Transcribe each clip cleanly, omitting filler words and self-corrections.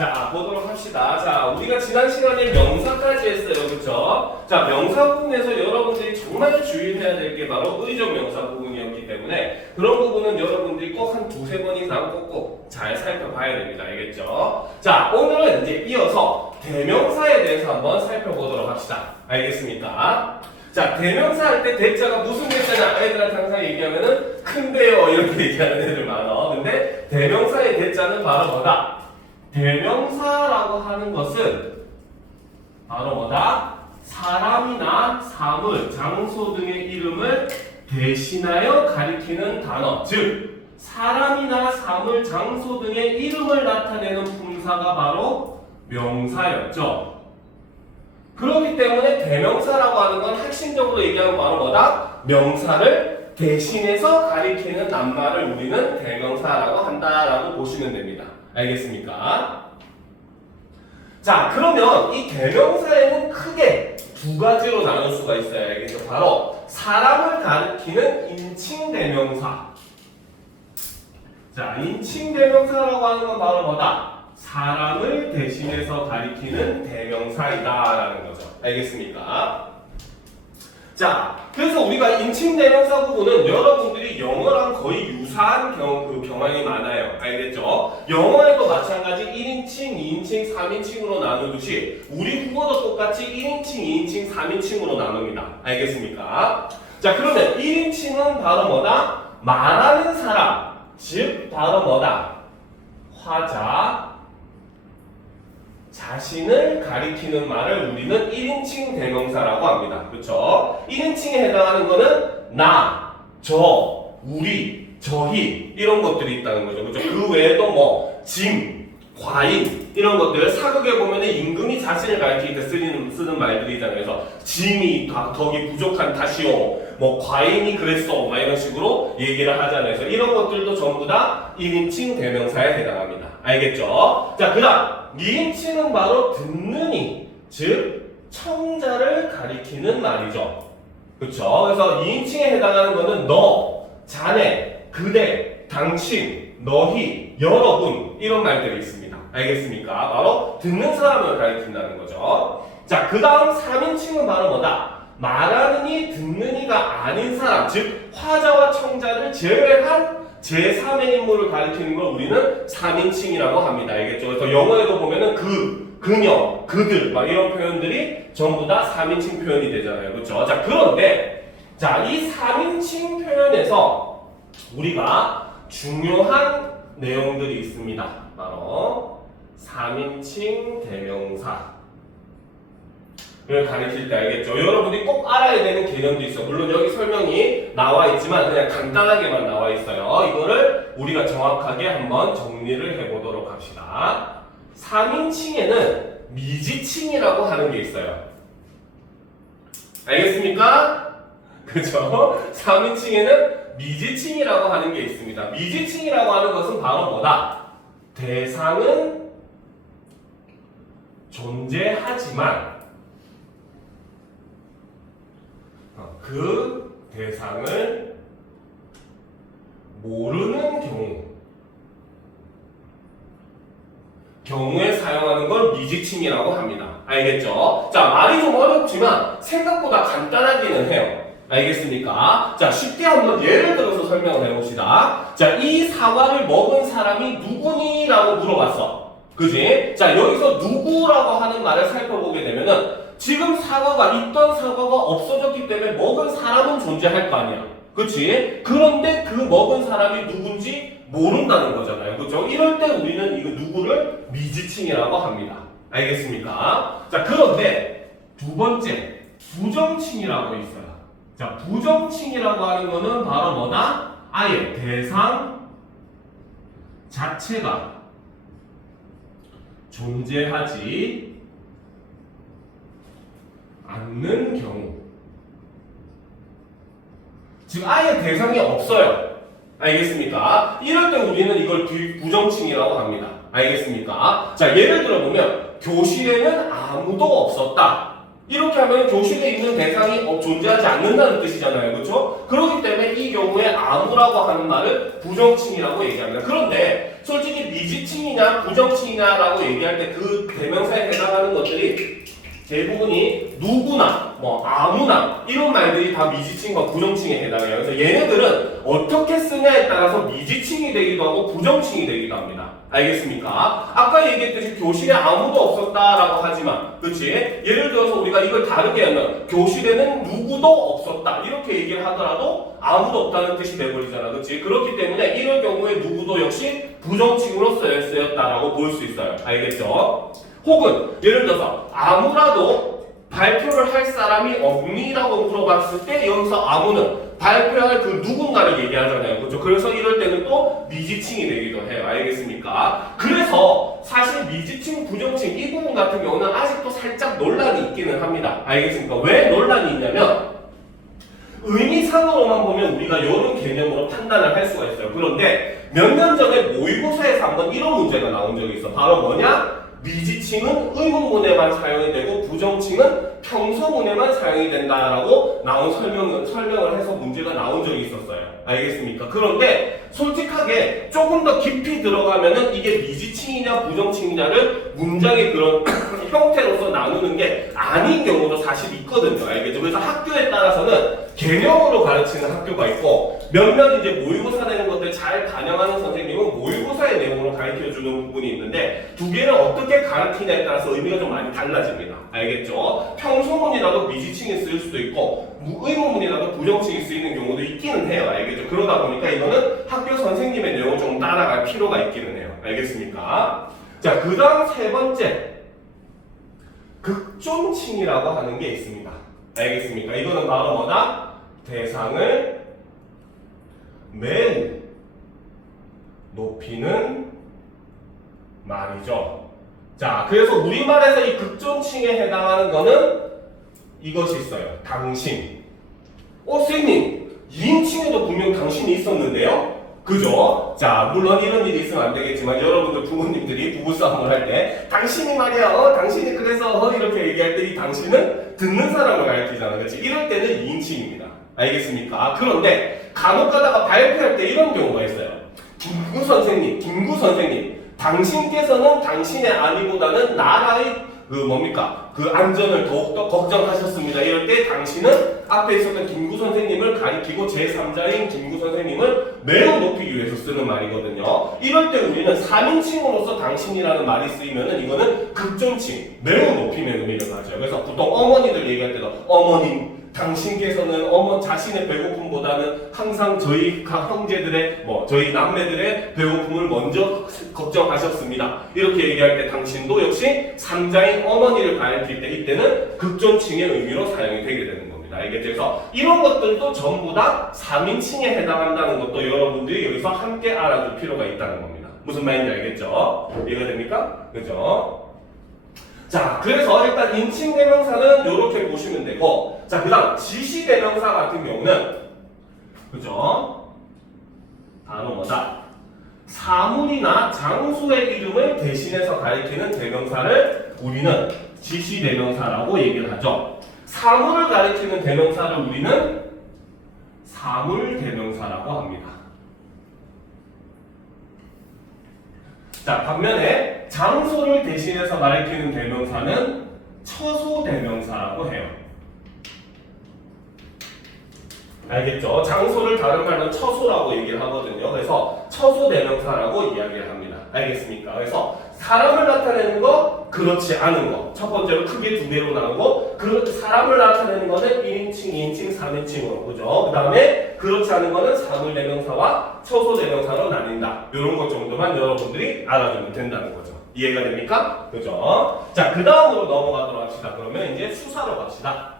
자, 보도록 합시다. 자, 우리가 지난 시간에 명사까지 했어요. 그쵸? 자, 명사 부분에서 여러분들이 정말 주의해야 될 게 바로 의적 명사 부분이었기 때문에 그런 부분은 여러분들이 꼭 한 두세 번 이상 꼭꼭 잘 살펴봐야 됩니다. 알겠죠? 자, 오늘은 이제 이어서 대명사에 대해서 한번 살펴보도록 합시다. 알겠습니까? 자, 대명사 할 때 대자가 무슨 대자냐? 애들한테 항상 얘기하면은 큰데요. 이렇게 얘기하는 애들 많아. 근데 대명사의 대자는 바로 뭐다? 대명사라고 하는 것은 바로 뭐다? 사람이나 사물, 장소 등의 이름을 대신하여 가리키는 단어. 즉, 사람이나 사물, 장소 등의 이름을 나타내는 품사가 바로 명사였죠. 그렇기 때문에 대명사라고 하는 건 핵심적으로 얘기하면 바로 뭐다? 명사를 대신해서 가리키는 낱말을 우리는 대명사라고 한다라고 보시면 됩니다. 알겠습니까? 자, 그러면 이 대명사에는 크게 두 가지로 나눌 수가 있어요. 알겠죠? 바로 사람을 가리키는 인칭대명사. 자, 인칭대명사라고 하는 건 바로 뭐다? 사람을 대신해서 가리키는 대명사이다라는 거죠. 알겠습니까? 자, 그래서 우리가 인칭대명사 부분은 여러분들이 영어랑 거의 유사한 경향이 많아요. 알겠죠? 영어에도 마찬가지 1인칭, 2인칭, 3인칭으로 나누듯이 우리 국어도 똑같이 1인칭, 2인칭, 3인칭으로 나눕니다. 알겠습니까? 자, 그러면 1인칭은 바로 뭐다? 말하는 사람, 즉 바로 뭐다? 화자, 자신을 가리키는 말을 우리는 1인칭 대명사라고 합니다. 그렇죠? 1인칭에 해당하는 거는 나, 저, 우리, 저희 이런 것들이 있다는 거죠. 그렇죠? 그 외에도 뭐 짐, 과인 이런 것들 사극에 보면 임금이 자신을 가리킬 때 쓰는 말들이잖아요. 그래서 짐이 덕이 부족한 탓이오, 뭐 과인이 그랬어, 막 이런 식으로 얘기를 하잖아요. 그래서 이런 것들도 전부 다 1인칭 대명사에 해당합니다. 알겠죠? 자, 그다음 2인칭은 바로 듣는 이, 즉 청자를 가리키는 말이죠. 그렇죠? 그래서 2인칭에 해당하는 거는 너, 자네, 그대, 당신, 너희, 여러분 이런 말들이 있습니다. 알겠습니까? 바로 듣는 사람을 가리킨다는 거죠. 자, 그 다음 3인칭은 바로 뭐다? 말하는 이, 듣는 이가 아닌 사람, 즉 화자와 청자를 제외한 제3의 인물을 가리키는 걸 우리는 3인칭이라고 합니다. 알겠죠? 그래서 영어에도 보면은 그녀, 그들 막 이런 표현들이 전부 다 3인칭 표현이 되잖아요. 그렇죠? 자, 그런데 자, 이 3인칭 표현에서 우리가 중요한 내용들이 있습니다. 바로 3인칭 대명사 를 가리킬 때 알겠죠? 여러분들이 꼭 알아야 되는 개념도 있어. 물론 여기 설명이 나와 있지만 그냥 간단하게만 나와 있어요. 이거를 우리가 정확하게 한번 정리를 해보도록 합시다. 3인칭에는 미지칭이라고 하는 게 있어요. 알겠습니까? 그죠? 3인칭에는 미지칭이라고 하는 게 있습니다. 미지칭이라고 하는 것은 바로 뭐다? 대상은 존재하지만 그 대상을 모르는 경우에 사용하는 걸 미지칭이라고 합니다. 알겠죠? 자, 말이 좀 어렵지만 생각보다 간단하기는 해요. 알겠습니까? 자, 쉽게 한번 예를 들어서 설명을 해봅시다. 자, 이 사과를 먹은 사람이 누구니? 라고 물어봤어. 그지? 자, 여기서 누구라고 하는 말을 살펴보게 되면은 지금 사과가 있던 사과가 없어졌기 때문에 먹은 사람은 존재할 거 아니야. 그치? 그런데 그 먹은 사람이 누군지 모른다는 거잖아요. 그죠? 이럴 때 우리는 이거 누구를 미지칭이라고 합니다. 알겠습니까? 자, 그런데 두 번째, 부정칭이라고 있어요. 자, 부정칭이라고 하는 거는 바로 뭐다? 아예 대상 자체가 존재하지 않는 경우, 지금 아예 대상이 없어요. 알겠습니까? 이럴 때 우리는 이걸 부정칭이라고 합니다. 알겠습니까? 자, 예를 들어보면 교실에는 아무도 없었다. 이렇게 하면 교실에 있는 대상이 존재하지 않는다는 뜻이잖아요. 그렇죠? 그렇기 때문에 이 경우에 아무라고 하는 말을 부정칭이라고 얘기합니다. 그런데 솔직히 미지칭이냐 부정칭이냐라고 얘기할 때 그 대명사에 해당하는 것들이 대부분이 누구나 뭐 아무나 이런 말들이 다 미지칭과 부정칭에 해당해요. 그래서 얘네들은 어떻게 쓰냐에 따라서 미지칭이 되기도 하고 부정칭이 되기도 합니다. 알겠습니까? 아까 얘기했듯이 교실에 아무도 없었다라고 하지만, 그렇지? 예를 들어서 우리가 이걸 다르게 하면 교실에는 누구도 없었다 이렇게 얘기를 하더라도 아무도 없다는 뜻이 돼버리잖아, 그렇지? 그렇기 때문에 이럴 경우에 누구도 역시 부정칭으로 쓰였다라고 볼 수 있어요. 알겠죠? 혹은 예를 들어서 아무라도 발표를 할 사람이 없니라고 물어봤을 때 여기서 아무는 발표할 그 누군가를 얘기하잖아요. 그렇죠? 그래서 이럴 때는 또 미지칭이 되기도 해요. 알겠습니까? 그래서 사실 미지칭, 부정칭 이 부분 같은 경우는 아직도 살짝 논란이 있기는 합니다. 알겠습니까? 왜 논란이 있냐면 의미상으로만 보면 우리가 이런 개념으로 판단을 할 수가 있어요. 그런데 몇 년 전에 모의고사에서 한번 이런 문제가 나온 적이 있어. 바로 뭐냐? 미지칭은 의문문에만 사용이 되고 부정칭은 평서문에만 사용이 된다라고 나온 설명을 해서 문제가 나온 적이 있었어요. 알겠습니까? 그런데 솔직하게 조금 더 깊이 들어가면은 이게 미지칭이냐 부정칭이냐를 문장의 그런 형태로서 나누는 게 아닌 경우도 사실 있거든요. 알겠죠? 그래서 학교에 따라서는 개념으로 가르치는 학교가 있고 몇몇 이제 모의고사 내는 것들 잘 반영하는 선생님은 모의고사의 내용으로 가르쳐주는 부분이 있는데 두 개를 어떻게 가르치냐에 따라서 의미가 좀 많이 달라집니다. 알겠죠? 평소문이라도 미지칭이 쓰일 수도 있고 의문문이라도 부정칭이 쓰이는 경우도 있기는 해요. 알겠죠? 그러다 보니까 이거는 학교 선생님의 내용을 좀 따라갈 필요가 있기는 해요. 알겠습니까? 자, 그 다음 세 번째 극존칭이라고 하는 게 있습니다. 알겠습니까? 이거는 바로 뭐다? 대상을 매우 높이는 말이죠. 자, 그래서 우리말에서 이 극존칭에 해당하는 거는 이것이 있어요. 당신. 선생님, 2인칭에도 분명 당신이 있었는데요? 그죠? 자, 물론 이런 일이 있으면 안 되겠지만 여러분들 부모님들이 부부싸움을 할 때 당신이 말이야, 당신이 그래서 이렇게 얘기할 때 이 당신은 듣는 사람을 가리키잖아. 그렇지? 이럴 때는 2인칭입니다. 알겠습니까? 그런데 간혹 가다가 발표할 때 이런 경우가 있어요. 김구 선생님, 당신께서는 당신의 아니보다는 나라의 그 안전을 더욱더 걱정하셨습니다. 이럴 때 당신은 앞에 있었던 김구 선생님을 가리키고 제3자인 김구 선생님을 매우 높이기 위해서 쓰는 말이거든요. 이럴 때 우리는 3인칭으로서 당신이라는 말이 쓰이면은 이거는 극존칭, 매우 높임의 의미를 가져요. 그래서 보통 어머니들 얘기할 때도 어머님, 당신께서는 자신의 배고픔보다는 항상 저희 형제들의 저희 남매들의 배고픔을 먼저 걱정하셨습니다. 이렇게 얘기할 때 당신도 역시 3자인 어머니를 가리킬 때 이때는 극존칭의 의미로 사용이 되게 되는 겁니다. 알겠죠? 그래서 이런 것들도 전부 다 3인칭에 해당한다는 것도 여러분들이 여기서 함께 알아둘 필요가 있다는 겁니다. 무슨 말인지 알겠죠? 이해가 됩니까? 그죠? 자, 그래서 일단 인칭대명사는 이렇게 보시면 되고, 자, 그 다음 지시대명사 같은 경우는, 그죠? 바로 뭐다? 사물이나 장소의 이름을 대신해서 가리키는 대명사를 우리는 지시대명사라고 얘기를 하죠. 사물을 가리키는 대명사를 우리는 사물대명사라고 합니다. 자, 반면에 장소를 대신해서 가리키는 대명사는 처소대명사라고 해요. 알겠죠? 장소를 다른 말로 처소라고 얘기를 하거든요. 그래서 처소대명사라고 이야기를 합니다. 알겠습니까? 그래서 사람을 나타내는 거, 그렇지 않은 거. 첫 번째로 크게 두 개로 나누고, 사람을 나타내는 거는 1인칭, 2인칭, 3인칭으로. 그죠? 그 다음에 그렇지 않은 거는 사물대명사와 처소대명사로 나뉜다. 이런 것 정도만 여러분들이 알아두면 된다는 거죠. 이해가 됩니까? 그죠? 자, 그 다음으로 넘어가도록 합시다. 그러면 이제 수사로 갑시다.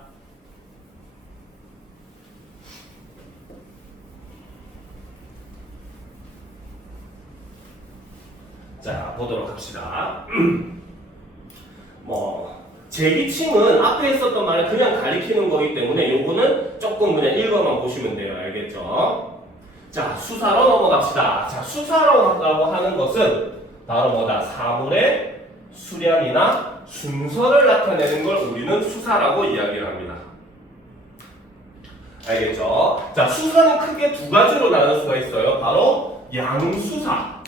자, 보도록 합시다. 제기칭은 앞에 있었던 말을 그냥 가리키는 거기 때문에 요거는 조금 그냥 읽어만 보시면 돼요. 알겠죠? 자, 수사로 넘어갑시다. 자, 수사라고 하는 것은 바로 뭐다? 사물의 수량이나 순서를 나타내는 걸 우리는 수사라고 이야기를 합니다. 알겠죠? 자, 수사는 크게 두 가지로 나눌 수가 있어요. 바로 양수사.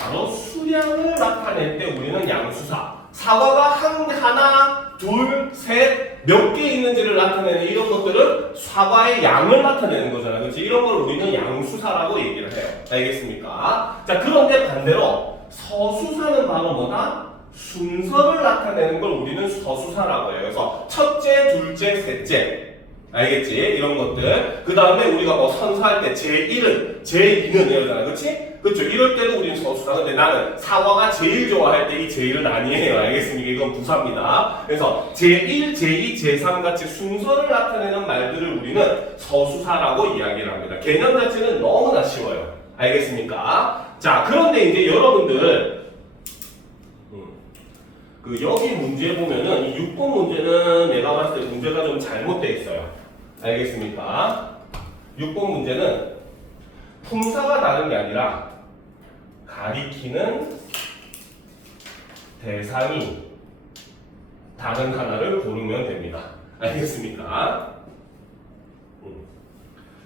바로 수량을 나타낼 때 우리는 양수사. 사과가 하나, 둘, 셋, 몇 개 있는지를 나타내는 이런 것들은 사과의 양을 나타내는 거잖아요. 그렇지? 이런 걸 우리는 양수사라고 얘기를 해요. 알겠습니까? 자, 그런데 반대로 서수사는 바로 뭐다? 순서를 나타내는 걸 우리는 서수사라고 해요. 그래서 첫째, 둘째, 셋째. 알겠지? 이런 것들. 그 다음에 우리가 뭐 선사할 때 제1은, 제2는 이러잖아. 그치? 그렇죠. 이럴 때도 우리는 서수사. 근데 나는 사과가 제일 좋아할 때 이 제1을 아니에요. 알겠습니까? 이건 부사입니다. 그래서 제1, 제2, 제3 같이 순서를 나타내는 말들을 우리는 서수사라고 이야기를 합니다. 개념 자체는 너무나 쉬워요. 알겠습니까? 자, 그런데 이제 여러분들 여기 문제 보면은 이 6번 문제는 내가 봤을 때 문제가 좀 잘못되어 있어요. 알겠습니까? 6번 문제는 품사가 다른 게 아니라 가리키는 대상이 다른 하나를 고르면 됩니다. 알겠습니까?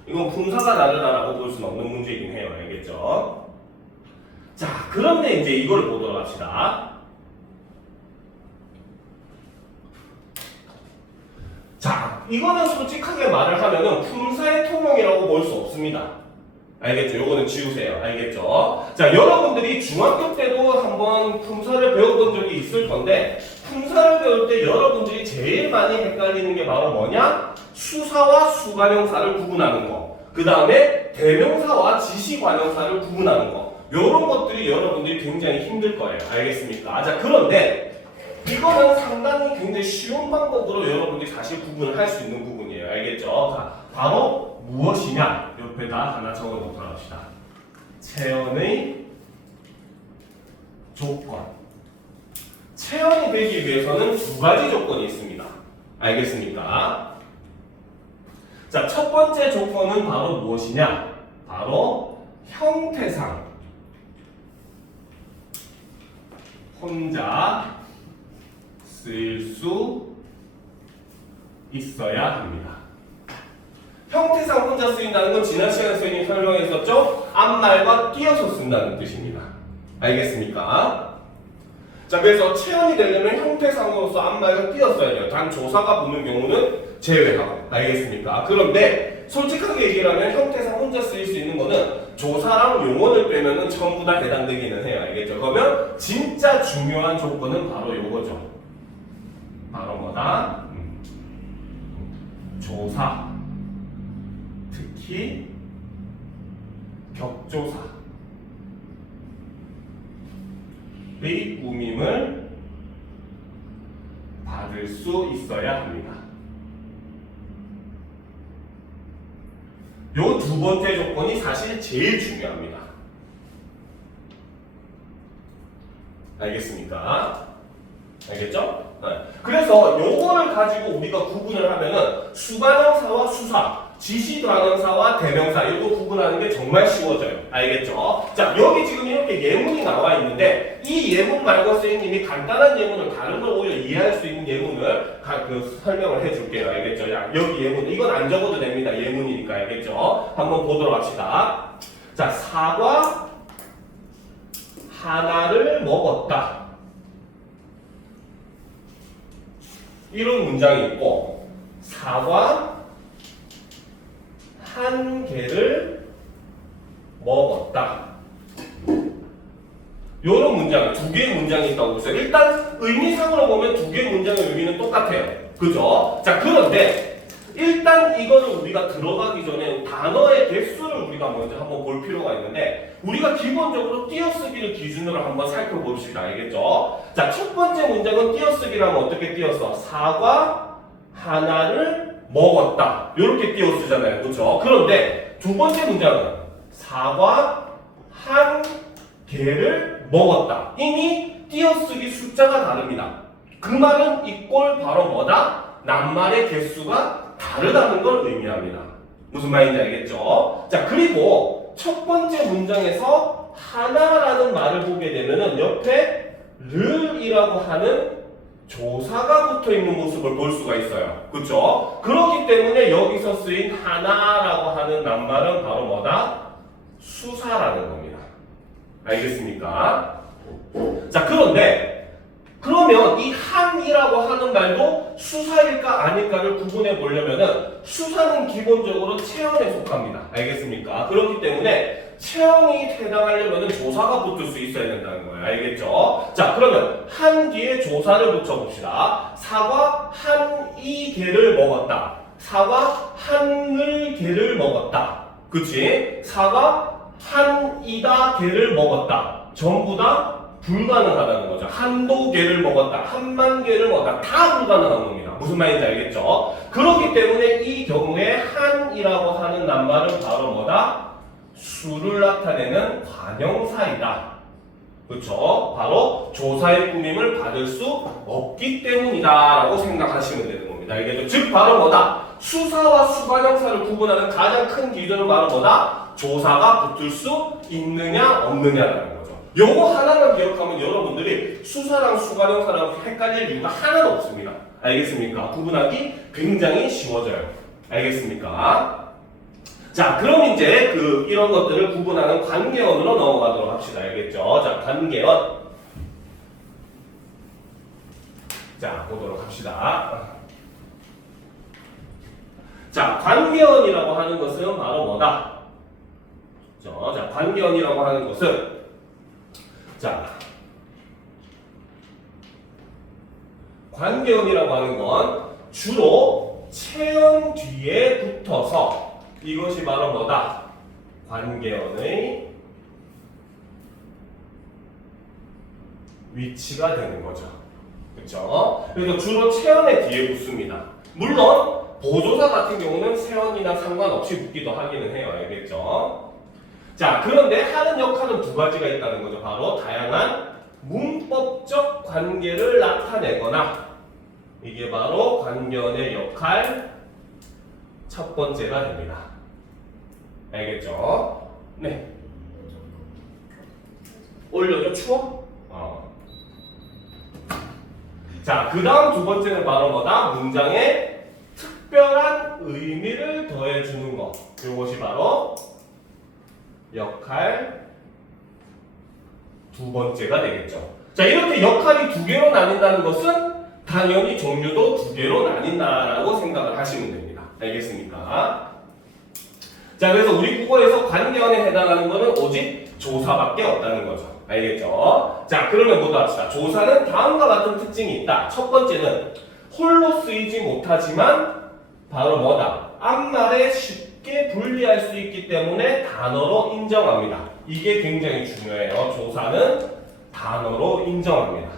이건 품사가 다르다라고 볼 수는 없는 문제이긴 해요. 알겠죠? 자, 그런데 이제 이걸 보도록 합시다. 자, 이거는 솔직하게 말을 하면은 품사의 통용이라고 볼 수 없습니다. 알겠죠? 요거는 지우세요. 알겠죠? 자, 여러분들이 중학교 때도 한번 품사를 배워본 적이 있을 건데, 품사를 배울 때 여러분들이 제일 많이 헷갈리는 게 바로 뭐냐? 수사와 수관형사를 구분하는 거. 그 다음에 대명사와 지시관형사를 구분하는 거. 요런 것들이 여러분들이 굉장히 힘들 거예요. 알겠습니까? 자, 그런데 이거는 상당히 굉장히 쉬운 방법으로 여러분들이 사실 구분을 할 수 있는 부분이에요. 알겠죠? 자, 바로 무엇이냐? 옆에다 하나 적어 놓도록 합시다. 체언의 조건. 체언이 되기 위해서는 두 가지 조건이 있습니다. 알겠습니까? 자, 첫 번째 조건은 바로 무엇이냐? 바로 형태상 혼자 쓸 수 있어야 합니다. 형태상 혼자 쓰인다는 건 지난 시간에 선생님이 설명했었죠? 앞말과 띄어서 쓴다는 뜻입니다. 알겠습니까? 자, 그래서 체언이 되려면 형태상으로서 앞말과 띄어서야 돼요. 단 조사가 붙는 경우는 제외하고. 알겠습니까? 그런데 솔직하게 얘기를 하면 형태상 혼자 쓰일 수 있는 거는 조사랑 용언을 빼면은 전부 다 해당되기는 해요. 알겠죠? 그러면 진짜 중요한 조건은 바로 요거죠. 바로 뭐다? 조사, 특히 격조사의 꾸밈을 받을 수 있어야 합니다. 요 두 번째 조건이 사실 제일 중요합니다. 알겠습니까? 알겠죠? 네. 그래서 요거를 가지고 우리가 구분을 하면은 수관형사와 수사, 지시관형사와 대명사 이거 구분하는 게 정말 쉬워져요. 알겠죠? 자, 여기 지금 이렇게 예문이 나와 있는데 이 예문 말고 선생님이 간단한 예문을 다른 걸 오히려 이해할 수 있는 예문을 설명을 해줄게요. 알겠죠? 야, 여기 예문 이건 안 적어도 됩니다. 예문이니까. 알겠죠? 한번 보도록 합시다. 자, 사과 하나를 먹었다. 이런 문장이 있고 사과 한 개를 먹었다. 이런 문장, 두 개의 문장이 있다고 보세요. 일단 의미상으로 보면 두 개의 문장의 의미는 똑같아요. 그죠? 자, 그런데 일단 이거를 우리가 들어가기 전에 단어의 개수를 우리가 먼저 한번 볼 필요가 있는데 우리가 기본적으로 띄어쓰기를 기준으로 한번 살펴봅시다. 알겠죠? 자, 첫 번째 문장은 띄어쓰기라면 어떻게 띄었어? 사과 하나를 먹었다. 이렇게 띄어쓰잖아요. 그렇죠? 그런데 두 번째 문장은 사과 한 개를 먹었다. 이미 띄어쓰기 숫자가 다릅니다. 그 말은 이 꼴 바로 뭐다? 낱말의 개수가 다르다는 걸 의미합니다. 무슨 말인지 알겠죠? 자, 그리고 첫 번째 문장에서 하나라는 말을 보게 되면은 옆에 를이라고 하는 조사가 붙어 있는 모습을 볼 수가 있어요. 그렇죠? 그렇기 때문에 여기서 쓰인 하나라고 하는 낱말은 바로 뭐다? 수사라는 겁니다. 알겠습니까? 자, 그런데 그러면 이 한이라고 하는 말도 수사일까 아닐까를 구분해 보려면은 수사는 기본적으로 체언에 속합니다. 알겠습니까? 그렇기 때문에 체언이 해당하려면은 조사가 붙을 수 있어야 된다는 거예요. 알겠죠? 자, 그러면 한 뒤에 조사를 붙여봅시다. 사과 한 개를 먹었다. 사과 한을 개를 먹었다. 그치? 사과 한이다 개를 먹었다. 전부 다 불가능하다는 거죠. 한도 개를 먹었다. 한만 개를 먹었다. 다 불가능한 겁니다. 무슨 말인지 알겠죠? 그렇기 때문에 이 경우에 한이라고 하는 낱말은 바로 뭐다? 수를 나타내는 관형사이다. 그렇죠? 바로 조사의 꾸밈을 받을 수 없기 때문이다 라고 생각하시면 되는 겁니다. 알겠죠? 즉 바로 뭐다? 수사와 수관형사를 구분하는 가장 큰 기준은 바로 뭐다? 조사가 붙을 수 있느냐 없느냐라는 거죠. 요거 하나만 기억하면 여러분들이 수사랑 수관형사랑 헷갈릴 이유가 하나도 없습니다. 알겠습니까? 구분하기 굉장히 쉬워져요. 알겠습니까? 자, 그럼 이제 이런 것들을 구분하는 관계원으로 넘어가도록 합시다. 알겠죠? 자, 관계원. 자, 보도록 합시다. 자, 관계원이라고 하는 것은 바로 뭐다? 자, 관계원이라고 하는 것은 자, 관계원이라고 하는 건 주로 체언 뒤에 붙어서 이것이 바로 뭐다? 관계원의 위치가 되는 거죠. 그렇죠? 그래서 주로 체언의 뒤에 붙습니다. 물론 보조사 같은 경우는 체언이나 상관없이 붙기도 하기는 해요. 알겠죠? 자, 그런데 하는 역할은 두 가지가 있다는 거죠. 바로 다양한 문법적 관계를 나타내거나 이게 바로 관계원의 역할 첫 번째가 됩니다. 알겠죠? 네. 올려줘. 추워? 자, 그 다음 두 번째는 바로 뭐다? 문장에 특별한 의미를 더해주는 것. 이것이 바로 역할 두 번째가 되겠죠. 자, 이렇게 역할이 두 개로 나뉜다는 것은 당연히 종류도 두 개로 나뉜다라고 생각을 하시면 됩니다. 알겠습니까? 자, 그래서 우리 국어에서 관계원에 해당하는 것은 오직 조사밖에 없다는 거죠. 알겠죠? 자, 그러면 뭐도 합시다. 조사는 다음과 같은 특징이 있다. 첫 번째는 홀로 쓰이지 못하지만 바로 뭐다? 앞말에 쉽게 분리할 수 있기 때문에 단어로 인정합니다. 이게 굉장히 중요해요. 조사는 단어로 인정합니다.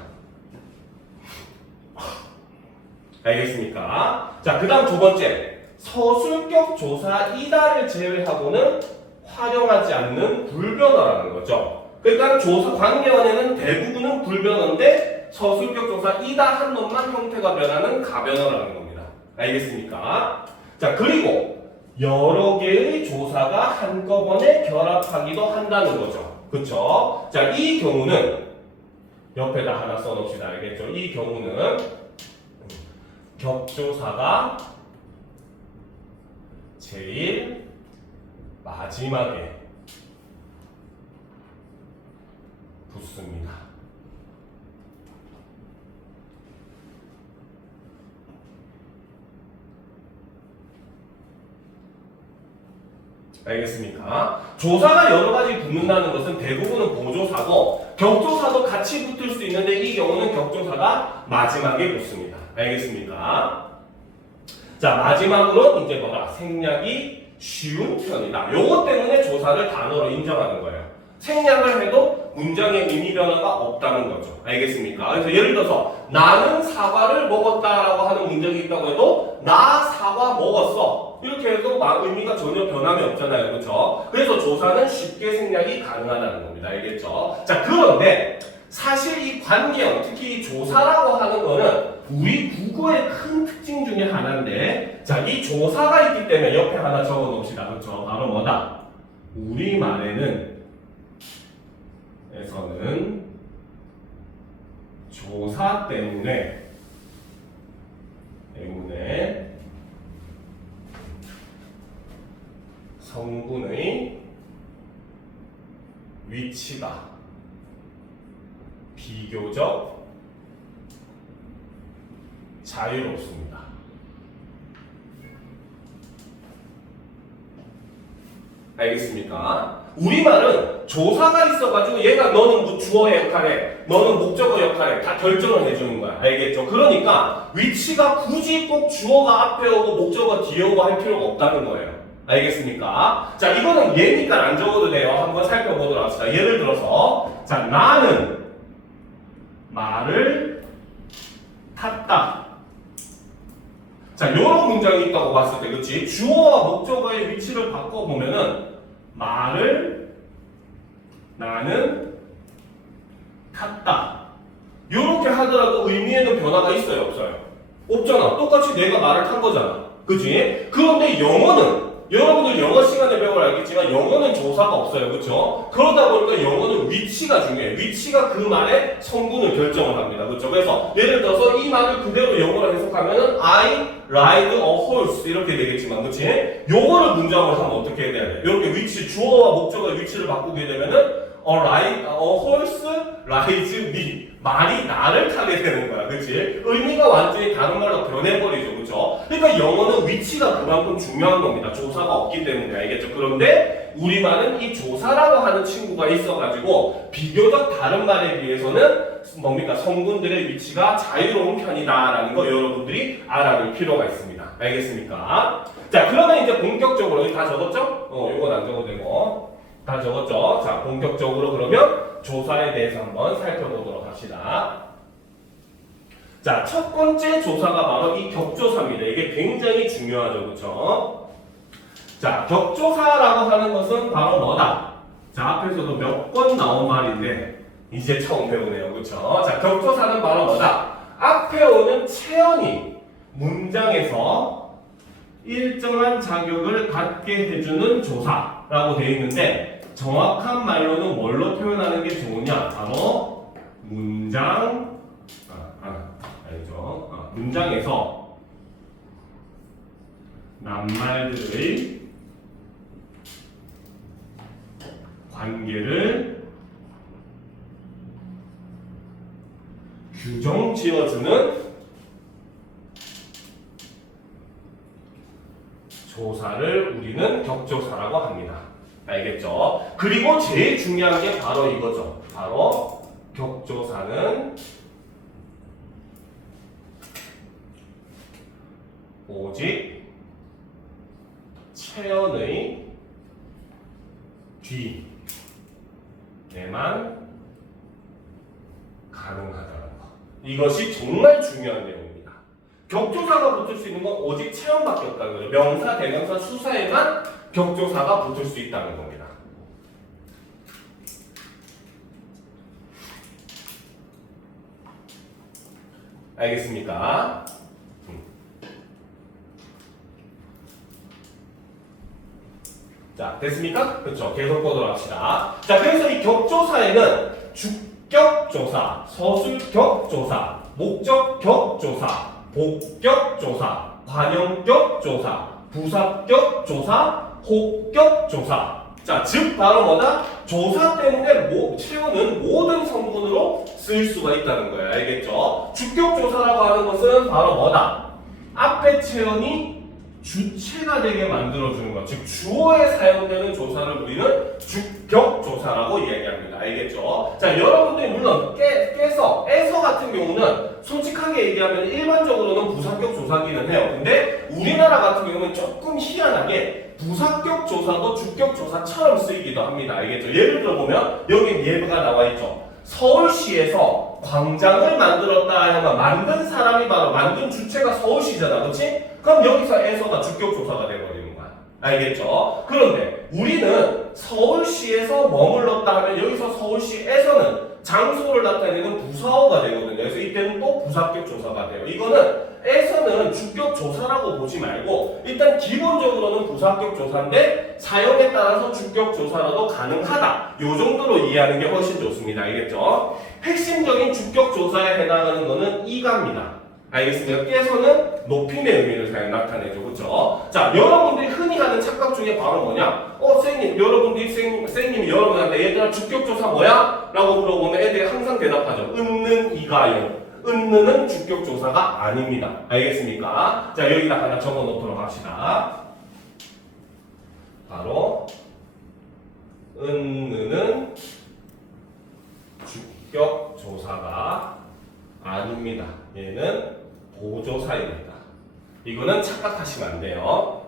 알겠습니까? 자, 그 다음 두 번째. 서술격 조사이다를 제외하고는 활용하지 않는 불변어라는 거죠. 그러니까 조사 관계원에는 대부분은 불변어인데 서술격 조사이다 한 놈만 형태가 변하는 가변어라는 겁니다. 알겠습니까? 자, 그리고 여러 개의 조사가 한꺼번에 결합하기도 한다는 거죠. 그쵸? 자, 이 경우는 옆에다 하나 써놓읍시다. 알겠죠? 이 경우는 격조사가 제일 마지막에 붙습니다. 알겠습니까? 조사가 여러 가지 붙는다는 것은 대부분은 보조사고 격조사도 같이 붙을 수 있는데 이 경우는 격조사가 마지막에 붙습니다. 알겠습니까? 자, 마지막으로 이제 뭐다? 생략이 쉬운 편이다. 요것 때문에 조사를 단어로 인정하는 거예요. 생략을 해도 문장의 의미 변화가 없다는 거죠. 알겠습니까? 그래서 예를 들어서 나는 사과를 먹었다라고 하는 문장이 있다고 해도 나 사과 먹었어. 이렇게 해도 의미가 전혀 변함이 없잖아요. 그렇죠? 그래서 조사는 쉽게 생략이 가능하다는 겁니다. 알겠죠? 자, 그런데 사실 이 관계형, 특히 이 조사라고 하는 거는 우리 국어의 큰 특징 중에 하나인데, 자, 이 조사가 있기 때문에 옆에 하나 적어 놓읍시다. 그렇죠? 바로 뭐다? 우리말에는 에서는 조사 때문에 성분의 위치가 비교적 자유롭습니다. 알겠습니까? 우리말은 조사가 있어가지고 얘가 너는 뭐 주어의 역할에 너는 목적어 역할에 다 결정을 해주는 거야. 알겠죠? 그러니까 위치가 굳이 꼭 주어가 앞에 오고 목적어 뒤에 오고 할 필요가 없다는 거예요. 알겠습니까? 자, 이거는 얘니까 안 적어도 돼요. 한번 살펴보도록 합시다. 예를 들어서 자, 나는 말을 탔다. 자, 이런 문장이 있다고 봤을 때, 그치? 주어와 목적어의 위치를 바꿔보면은, 나는 탔다. 이렇게 하더라도 의미에는 변화가 있어요, 없어요? 없잖아. 똑같이 내가 말을 탄 거잖아. 그치? 그런데 영어는, 여러분들 영어 시간에 배워야 알겠지만, 영어는 조사가 없어요. 그쵸? 그러다 보니까 영어는 위치가 중요해요. 위치가 그 말의 성분을 결정을 합니다. 그쵸? 그래서, 예를 들어서 이 말을 그대로 영어로 해석하면은, I ride a horse. 이렇게 되겠지만, 그치? 요거를 문장으로 하면 어떻게 해야 돼? 이렇게 위치, 주어와 목적어의 위치를 바꾸게 되면은, a horse rides me. 말이 나를 타게 되는 거야. 그치? 의미가 완전히 다른 말로 변해버리죠. 그쵸? 그러니까 영어는 위치가 그만큼 중요한 겁니다. 조사가 없기 때문에. 알겠죠? 그런데 우리말은 이 조사라고 하는 친구가 있어가지고 비교적 다른 말에 비해서는 뭡니까? 성분들의 위치가 자유로운 편이다라는 거 여러분들이 알아둘 필요가 있습니다. 알겠습니까? 자, 그러면 이제 본격적으로 여기 다 적었죠? 이건 안 적어도 되고 다 적었죠? 자, 본격적으로 그러면 조사에 대해서 한번 살펴보도록 합시다. 자, 첫 번째 조사가 바로 이 격조사입니다. 이게 굉장히 중요하죠. 그렇죠? 자, 격조사라고 하는 것은 바로 뭐다? 자, 앞에서도 몇 번 나온 말인데 이제 처음 배우네요. 그렇죠? 자, 격조사는 바로 뭐다? 앞에 오는 체언이 문장에서 일정한 자격을 갖게 해주는 조사라고 되어 있는데 정확한 말로는 뭘로 표현하는 게 좋으냐? 바로 문장에서 낱말들의 관계를 규정 지어주는 조사를 우리는 격조사라고 합니다. 알겠죠? 그리고 제일 중요한 게 바로 이거죠. 바로 격조사는 오직 체언의 뒤에만 가능하다는 거. 이것이 정말 중요한 내용입니다. 격조사가 붙을 수 있는 건 오직 체언밖에 없다는 거죠. 명사, 대명사, 수사에만 격조사가 붙을 수 있다는 겁니다. 알겠습니까? 자, 됐습니까? 그렇죠. 계속 보도록 합시다. 자, 그래서 이 격조사에는 주격조사, 서술격조사, 목적격조사, 복격조사, 관용격조사, 부사격조사, 혹격조사. 자, 즉 바로 뭐다? 조사 때문에 체온은 모든 성분으로 쓸 수가 있다는 거예요. 알겠죠? 주격조사라고 하는 것은 바로 뭐다? 앞에 체온이 주체가 되게 만들어주는 것. 즉 주어에 사용되는 조사를 우리는 주격조사라고 이야기합니다. 알겠죠? 자, 여러분들이 물론 에서 같은 경우는 솔직하게 얘기하면 일반적으로는 부사격 조사기는 해요. 근데 우리나라 같은 경우는 조금 희한하게 부사격 조사도 주격 조사처럼 쓰이기도 합니다. 알겠죠? 예를 들어보면 여기 예가 나와 있죠. 서울시에서 광장을 만들었다 하면 만든 사람이 바로 만든 주체가 서울시잖아. 그렇지? 그럼 여기서 에서가 주격조사가 되어버리는 거야. 알겠죠? 그런데 우리는 서울시에서 머물렀다 하면 여기서 서울시에서는 장소를 나타내는 부사어가 되거든요. 그래서 이때는 또 부사격 조사가 돼요. 이거는 에서는 주격 조사라고 보지 말고 일단 기본적으로는 부사격 조사인데 사용에 따라서 주격 조사라도 가능하다. 요 정도로 이해하는 게 훨씬 좋습니다. 알겠죠? 핵심적인 주격 조사에 해당하는 거는 이가입니다. 알겠습니까? 깨서는 높임의 의미를 나타내죠. 그렇죠? 자, 여러분들이 흔히 하는 착각 중에 바로 뭐냐? 선생님, 선생님이 여러분한테 얘들아 주격조사 뭐야? 라고 물어보면 애들이 항상 대답하죠. 은는 이가요. 은는은 주격조사가 아닙니다. 알겠습니까? 자, 여기다 하나 적어 놓도록 합시다. 바로 은는은 주격조사가 아닙니다. 얘는 보조사입니다. 이거는 착각하시면 안 돼요.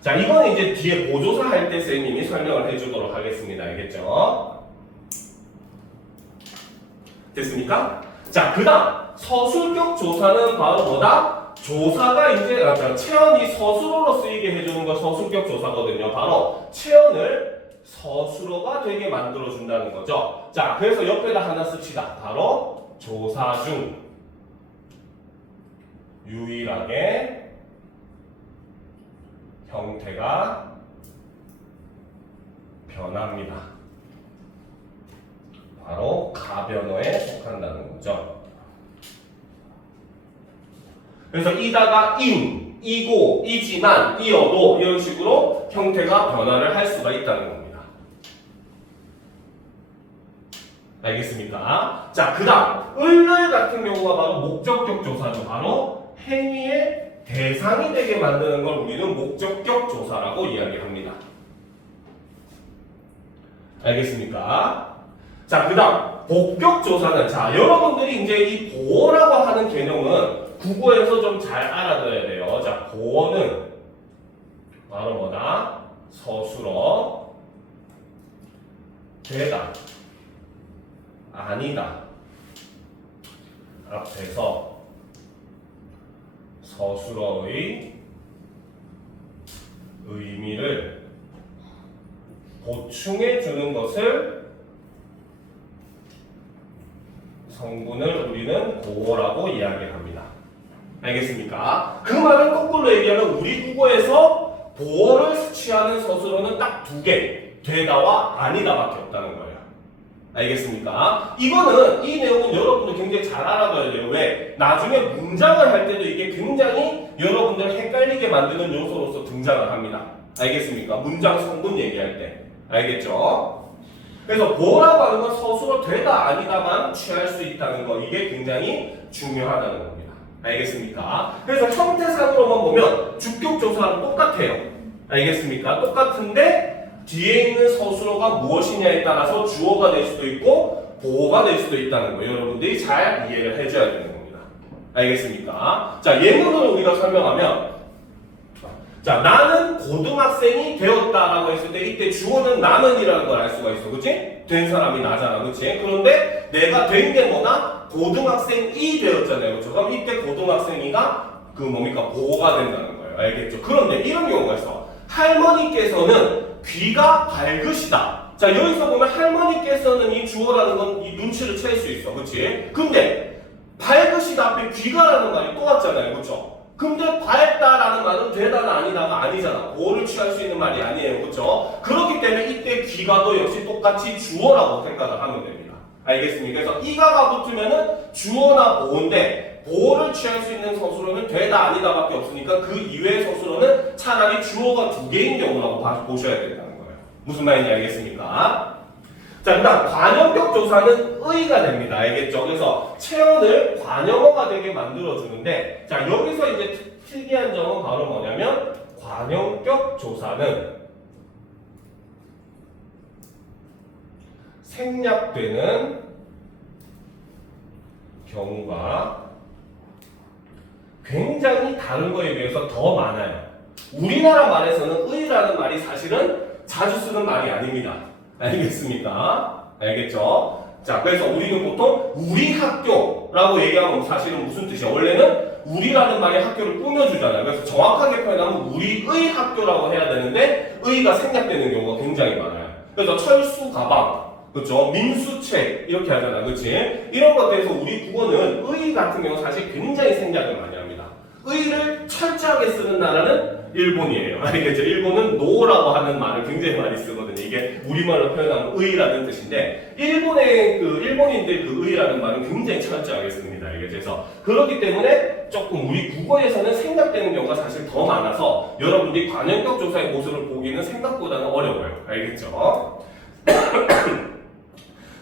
자, 이거는 이제 뒤에 보조사 할 때 선생님이 설명을 해주도록 하겠습니다. 알겠죠? 됐습니까? 자, 그 다음 서술격 조사는 바로 뭐다? 조사가 이제 체언이 서술어로 쓰이게 해주는 거 서술격 조사거든요. 바로 체언을 서술어가 되게 만들어준다는 거죠. 자, 그래서 옆에다 하나 씁시다. 바로 조사 중 유일하게 형태가 변합니다. 바로 가변어에 속한다는 거죠. 그래서 이다가 인, 이고, 이지만, 이어도 이런 식으로 형태가 변화를 할 수가 있다는 겁니다. 알겠습니까? 자, 그 다음 을을 같은 경우가 바로 목적격 조사죠. 바로 행위의 대상이 되게 만드는 걸 우리는 목적격 조사라고 이야기합니다. 알겠습니까? 자, 그 다음 복격 조사는, 자, 여러분들이 이제 이 보어라고 하는 개념은 국어에서 좀 잘 알아둬야 돼요. 자, 보어는 바로 뭐다? 서술어, 되다, 아니다 앞에서 서술어의 의미를 보충해 주는 것을 성분을 우리는 보어라고 이야기합니다. 알겠습니까? 그 말은 거꾸로 얘기하면 우리 국어에서 보어를 취하는 서술어는 딱 두 개, 되다와 아니다밖에 없다는 거예요. 알겠습니까? 이거는, 이 내용은 여러분들 굉장히 잘 알아둬야 돼요. 왜? 나중에 문장을 할 때도 이게 굉장히 여러분들 헷갈리게 만드는 요소로서 등장을 합니다. 알겠습니까? 문장 성분 얘기할 때. 알겠죠? 그래서 보어라고 하는 건 서술어 되다 아니다만 취할 수 있다는 거, 이게 굉장히 중요하다는 겁니다. 알겠습니까? 그래서 형태상으로만 보면 주격조사랑 똑같아요. 알겠습니까? 똑같은데 뒤에 있는 서술어가 무엇이냐에 따라서 주어가 될 수도 있고 보어가 될 수도 있다는 거, 여러분들이 잘 이해를 해줘야 되는 겁니다. 알겠습니까? 자, 예문으로 우리가 설명하면, 자, 나는 고등학생이 되었다라고 했을 때 이때 주어는 나는이라는 걸 알 수가 있어. 그치? 된 사람이 나잖아. 그치? 그런데 내가 된 게 뭐다? 고등학생이 되었잖아요. 그렇죠? 그럼 이때 고등학생이가 그 뭡니까? 보호가 된다는 거예요. 알겠죠? 그런데 이런 경우가 있어. 할머니께서는 귀가 밝으시다. 자, 여기서 보면 할머니께서는 이 주어라는 건 이 눈치를 챌 수 있어. 그치? 근데 밝으시다 앞에 귀가라는 말이 또 왔잖아요. 그렇죠? 근데 밝다라는 말은 되다나 아니다가 아니잖아. 보호를 취할 수 있는 말이 아니에요. 그렇죠? 그렇기 때문에 이때 귀가도 역시 똑같이 주어라고 생각을 하면 됩니다. 알겠습니까? 그래서 이가가 붙으면은 주어나 보호인데 보호를 취할 수 있는 서술어는 되다 아니다밖에 없으니까 그 이외의 서술어는 차라리 주어가 두 개인 경우라고 보셔야 된다는 거예요. 무슨 말인지 알겠습니까? 자, 그다음 관형격 조사는 의가 됩니다. 알겠죠? 그래서 체언을 관형어가 되게 만들어주는데, 자, 여기서 이제 특이한 점은 바로 뭐냐면 관형격 조사는 생략되는 경우가 굉장히 다른 거에 비해서 더 많아요. 우리나라 말에서는 의라는 말이 사실은 자주 쓰는 말이 아닙니다. 알겠습니까? 알겠죠? 자, 그래서 우리는 보통 우리 학교라고 얘기하면 사실은 무슨 뜻이야? 원래는 우리라는 말이 학교를 꾸며주잖아요. 그래서 정확하게 표현하면 우리의 학교라고 해야 되는데 의가 생략되는 경우가 굉장히 많아요. 그래서 철수 가방, 그렇죠? 민수책 이렇게 하잖아, 그렇지? 이런 것들에서 우리 국어는 의 같은 경우 사실 굉장히 생략을 많이 합니다. 의를 철저하게 쓰는 나라는 일본이에요. 알겠죠? 일본은 노라고 하는 말을 굉장히 많이 쓰거든요. 이게 우리말로 표현하면 의라는 뜻인데 일본의 그 일본인들 그 의라는 말은 굉장히 철저하게 씁니다. 알겠죠? 그래서 그렇기 때문에 조금 우리 국어에서는 생략되는 경우가 사실 더 많아서 여러분들이 관용격 조사의 모습을 보기는 생각보다는 어려워요. 알겠죠?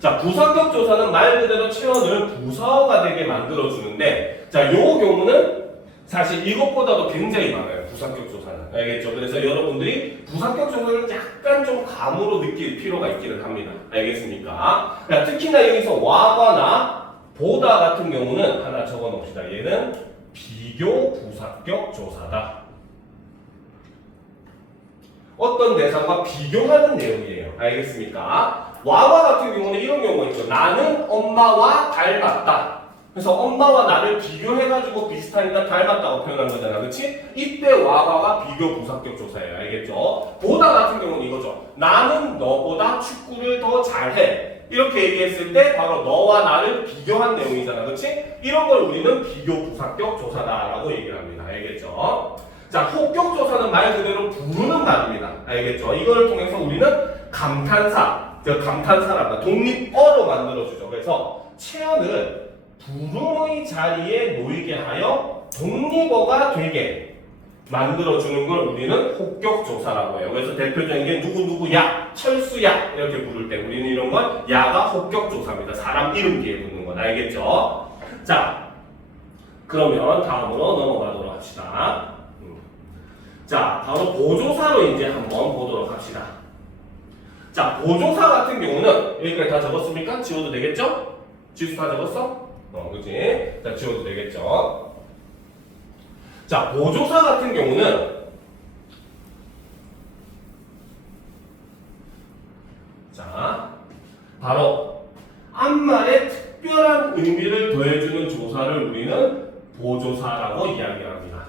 자, 부사격 조사는 말 그대로 체온을 부사어가 되게 만들어주는데, 자, 요 경우는 사실 이것보다도 굉장히 많아요. 부사격 조사는. 알겠죠? 그래서 여러분들이 부사격 조사를 약간 좀 감으로 느낄 필요가 있기는 합니다. 알겠습니까? 자, 특히나 여기서 와와 나, 보다 같은 경우는 하나 적어 놓읍시다. 얘는 비교 부사격 조사다. 어떤 대상과 비교하는 내용이에요. 알겠습니까? 와와 같은 경우는 이런 경우가 있죠. 나는 엄마와 닮았다. 그래서 엄마와 나를 비교해가지고 비슷하니까 닮았다고 표현한 거잖아. 그치? 이때 와와가 비교 부사격 조사예요. 알겠죠? 보다 같은 경우는 이거죠. 나는 너보다 축구를 더 잘해. 이렇게 얘기했을 때 바로 너와 나를 비교한 내용이잖아. 그치? 이런 걸 우리는 비교 부사격 조사다라고 얘기를 합니다. 알겠죠? 자, 혹격 조사는 말 그대로 부르는 말입니다. 알겠죠? 이걸 통해서 우리는 감탄사, 감탄사란다. 독립어로 만들어주죠. 그래서 체언을 부름의 자리에 놓이게 하여 독립어가 되게 만들어주는 걸 우리는 혹격조사라고 해요. 그래서 대표적인 게 누구누구야, 철수야 이렇게 부를 때 우리는 이런 건 야가 혹격조사입니다. 사람 이름 뒤에 붙는 건. 알겠죠? 자, 그러면 다음으로 넘어가도록 합시다. 자, 바로 보조사로 이제 한번 보도록 합시다. 자, 보조사 같은 경우는 여기까지 다 적었습니까? 지워도 되겠죠? 지우스 다 적었어? 그치? 자, 지워도 되겠죠? 자, 보조사 같은 경우는 자, 바로 앞말에 특별한 의미를 더해주는 조사를 우리는 보조사라고 이야기합니다.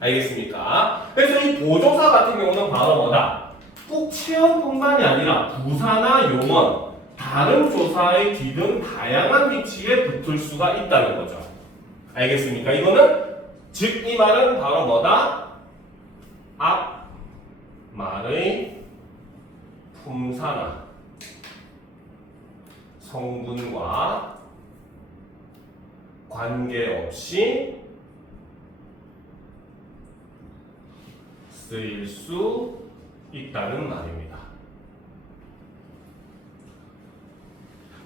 알겠습니까? 그래서 이 보조사 같은 경우는 바로 뭐다? 꼭 체험뿐만이 아니라 부사나 용언, 다른 조사의 뒤등 다양한 위치에 붙을 수가 있다는 거죠. 알겠습니까? 이거는 즉 이 말은 바로 뭐다? 앞 말의 품사나 성분과 관계없이 쓰일 수 있다는 말입니다.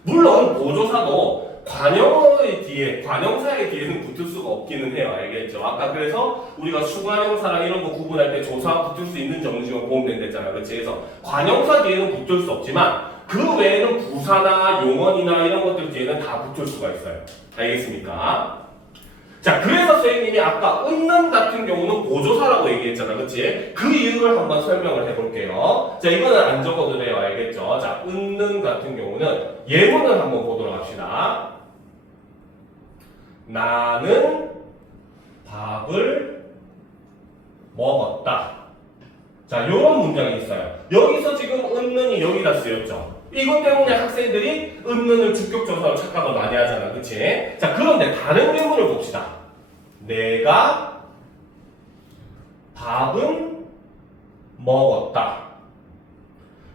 물론 보조사도 관용어의 뒤에, 관용사의 뒤에는 붙을 수가 없기는 해요. 알겠죠? 아까 그래서 우리가 수관용사랑 이런 거 구분할 때 조사 붙을 수 있는지 없는지만 보면 된댔잖아요. 그렇지? 그래서 관용사 뒤에는 붙을 수 없지만 그 외에는 부사나 용언이나 이런 것들 뒤에는 다 붙을 수가 있어요. 알겠습니까? 자, 그래서 선생님이 아까 은는 같은 경우는 보조사라고 얘기했잖아. 그치? 그 이유를 한번 설명을 해볼게요. 자, 이거는 안 적어도 돼요. 알겠죠? 자, 은는 같은 경우는 예문을 한번 보도록 합시다. 나는 밥을 먹었다. 자, 요런 문장이 있어요. 여기서 지금 은는이 여기다 쓰였죠. 이것 때문에 학생들이 은는을 주격조사로 착각을 많이 하잖아. 그치? 자, 그런데 다른 예문을 봅시다. 내가 밥은 먹었다.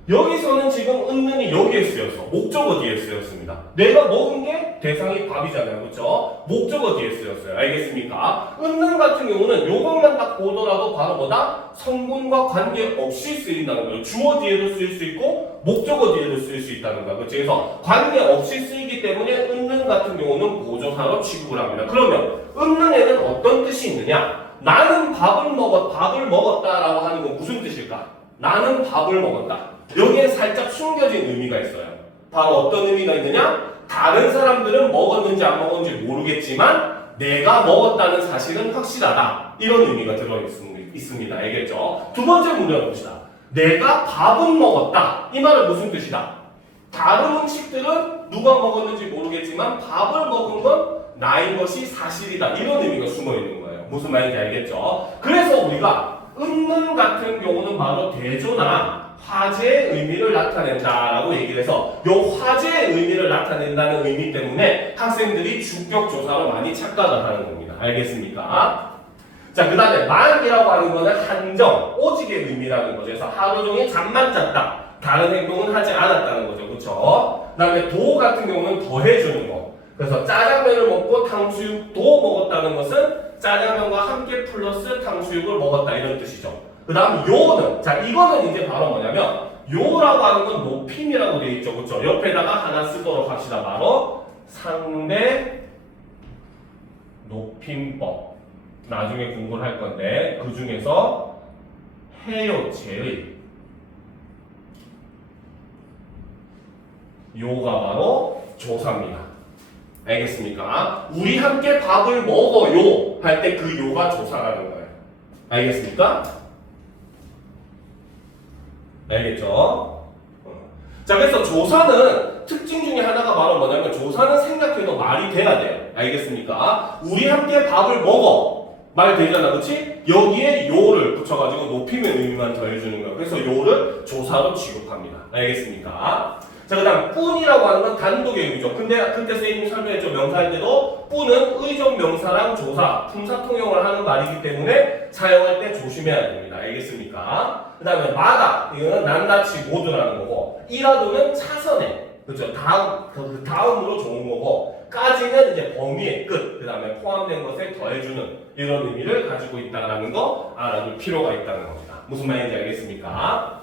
여기서는 지금 은는이 여기에 쓰였어. 목적어 뒤에 쓰였습니다. 내가 먹은 게 대상이 밥이잖아요. 그렇죠? 목적어 뒤에 쓰였어요. 알겠습니까? 은는 같은 경우는 요것만 딱 보더라도 바로 뭐다? 성분과 관계없이 쓰인다는 거예요. 주어 뒤에도 쓰일 수 있고 목적어 뒤에도 쓰일 수 있다는 거야. 그렇죠? 그래서 관계없이 쓰이기 때문에 은는 같은 경우는 보조사로 취급을 합니다. 그러면 은는에는 어떤 뜻이 있느냐? 나는 밥을 먹었다라고 하는 건 무슨 뜻일까? 나는 밥을 먹었다. 여기에 살짝 숨겨진 의미가 있어요. 바로 어떤 의미가 있느냐? 다른 사람들은 먹었는지 안 먹었는지 모르겠지만 내가 먹었다는 사실은 확실하다. 이런 의미가 들어있습니다. 알겠죠? 두 번째 문제를 봅시다. 내가 밥은 먹었다. 이 말은 무슨 뜻이다? 다른 음식들은 누가 먹었는지 모르겠지만 밥을 먹은 건 나인 것이 사실이다. 이런 의미가 숨어있는 거예요. 무슨 말인지 알겠죠? 그래서 우리가 은는 같은 경우는 바로 대조나 화제의 의미를 나타낸다라고 얘기를 해서 이 화제의 의미를 나타낸다는 의미 때문에 학생들이 주격조사로 많이 착각을 하는 겁니다. 알겠습니까? 자, 그 다음에 만이라고 하는 거는 한정, 오직의 의미라는 거죠. 그래서 하루 종일 잠만 잤다. 다른 행동은 하지 않았다는 거죠. 그쵸? 그 다음에 도 같은 경우는 더해주는 거. 그래서 짜장면을 먹고 탕수육도 먹었다는 것은 짜장면과 함께 플러스 탕수육을 먹었다 이런 뜻이죠. 그 다음 요는, 자 이거는 이제 바로 뭐냐면 요라고 하는 건 높임이라고 되어 있죠. 그쵸? 옆에다가 하나 쓰도록 합시다. 바로 상대 높임법. 나중에 공부를 할 건데 그 중에서 해요체의 요가 바로 조사입니다. 알겠습니까? 우리 함께 밥을 먹어요 할 때 그 요가 조사라는 거예요. 알겠습니까? 알겠죠? 자, 그래서 조사는 특징 중에 하나가 바로 뭐냐면 조사는 생각해도 말이 돼야 돼요. 알겠습니까? 우리 함께 밥을 먹어. 말 되잖아, 그치? 여기에 요를 붙여가지고 높임의 의미만 더해주는 거예요. 그래서 요를 조사로 취급합니다. 알겠습니까? 자, 그 다음 뿐이라고 하는 건 단독의 의미죠. 근데 그때 선생님이 설명했죠. 명사일 때도 뿐은 의존 명사랑 조사, 품사 통용을 하는 말이기 때문에 사용할 때 조심해야 됩니다. 알겠습니까? 그 다음에 마다, 이거는 낱낱이 모두라는 거고, 이라도는 차선에, 그렇죠? 그 다음으로 좋은 거고, 까지는 이제 범위의 끝, 그 다음에 포함된 것에 더해주는 이런 의미를 가지고 있다는 거 알아둘 필요가 있다는 겁니다. 무슨 말인지 알겠습니까?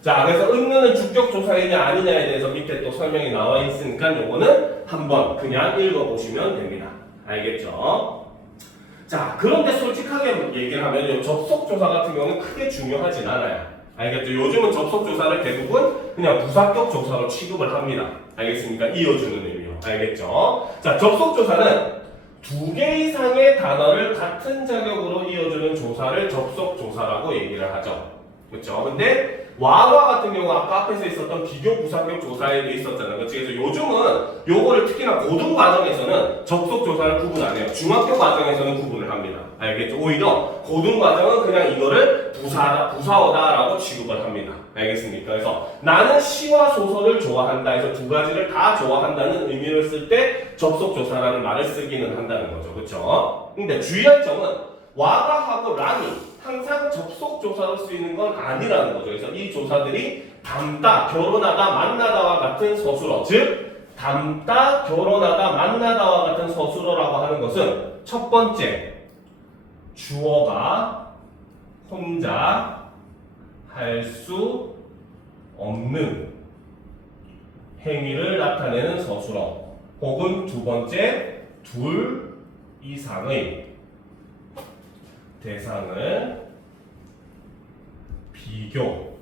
자, 그래서 은느는 주격조사이냐 아니냐에 대해서 밑에 또 설명이 나와 있으니까 요거는 한번 그냥 읽어보시면 됩니다. 알겠죠? 자, 그런데 솔직하게 얘기를 하면 접속조사 같은 경우는 크게 중요하진 않아요. 알겠죠? 요즘은 접속조사를 대부분 그냥 부사격 조사로 취급을 합니다. 알겠습니까? 이어주는 의미로. 알겠죠? 자, 접속조사는 2개 이상의 단어를 같은 자격으로 이어주는 조사를 접속조사라고 얘기를 하죠. 그렇죠? 근데 와와 같은 경우 아까 앞에서 있었던 비교 부사격 조사에 대해 있었잖아요. 그렇지? 그래서 요즘은 요거를 특히나 고등 과정에서는 접속 조사를 구분 안 해요. 중학교 과정에서는 구분을 합니다. 알겠죠? 오히려 고등 과정은 그냥 이거를 부사어다라고 취급을 합니다. 알겠습니까? 그래서 나는 시와 소설을 좋아한다 해서 두 가지를 다 좋아한다는 의미를 쓸 때 접속 조사라는 말을 쓰기는 한다는 거죠. 그렇죠? 근데 주의할 점은 와가 하고 랑이 항상 접속 조사로 쓰이는 건 아니라는 거죠. 그래서 이 조사들이 닮다, 결혼하다, 만나다와 같은 서술어, 즉 닮다, 결혼하다, 만나다와 같은 서술어라고 하는 것은 첫 번째, 주어가 혼자 할 수 없는 행위를 나타내는 서술어, 혹은 두 번째, 둘 이상의 대상을 비교,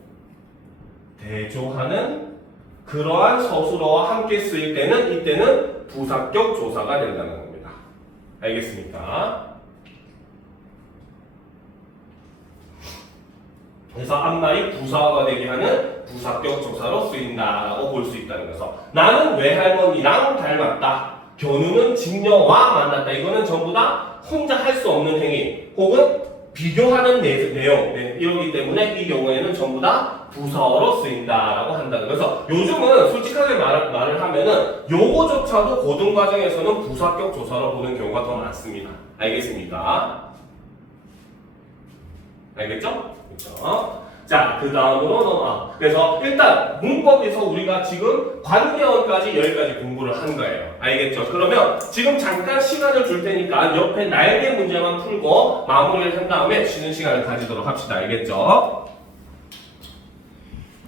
대조하는 그러한 서술어와 함께 쓰일 때는 이때는 부사격 조사가 된다는 겁니다. 알겠습니까? 그래서 앞말이 부사어가 되게 하는 부사격 조사로 쓰인다라고 볼 수 있다는 거죠. 나는 외할머니랑 닮았다. 견우는 직녀와 만났다. 이거는 전부 다 혼자 할 수 없는 행위 혹은 비교하는 내용 이러기 때문에 이 경우에는 전부 다 부사어로 쓰인다라고 한다는 거죠. 그래서 요즘은 솔직하게 말을 하면은 요거조차도 고등과정에서는 부사격 조사로 보는 경우가 더 많습니다. 알겠습니까? 알겠죠? 그렇죠? 자, 그 다음으로 넘어가. 그래서 일단 문법에서 우리가 지금 관계어까지 여기까지 공부를 한 거예요. 알겠죠? 그러면 지금 잠깐 시간을 줄 테니까 옆에 날개 문제만 풀고 마무리를 한 다음에 쉬는 시간을 가지도록 합시다. 알겠죠?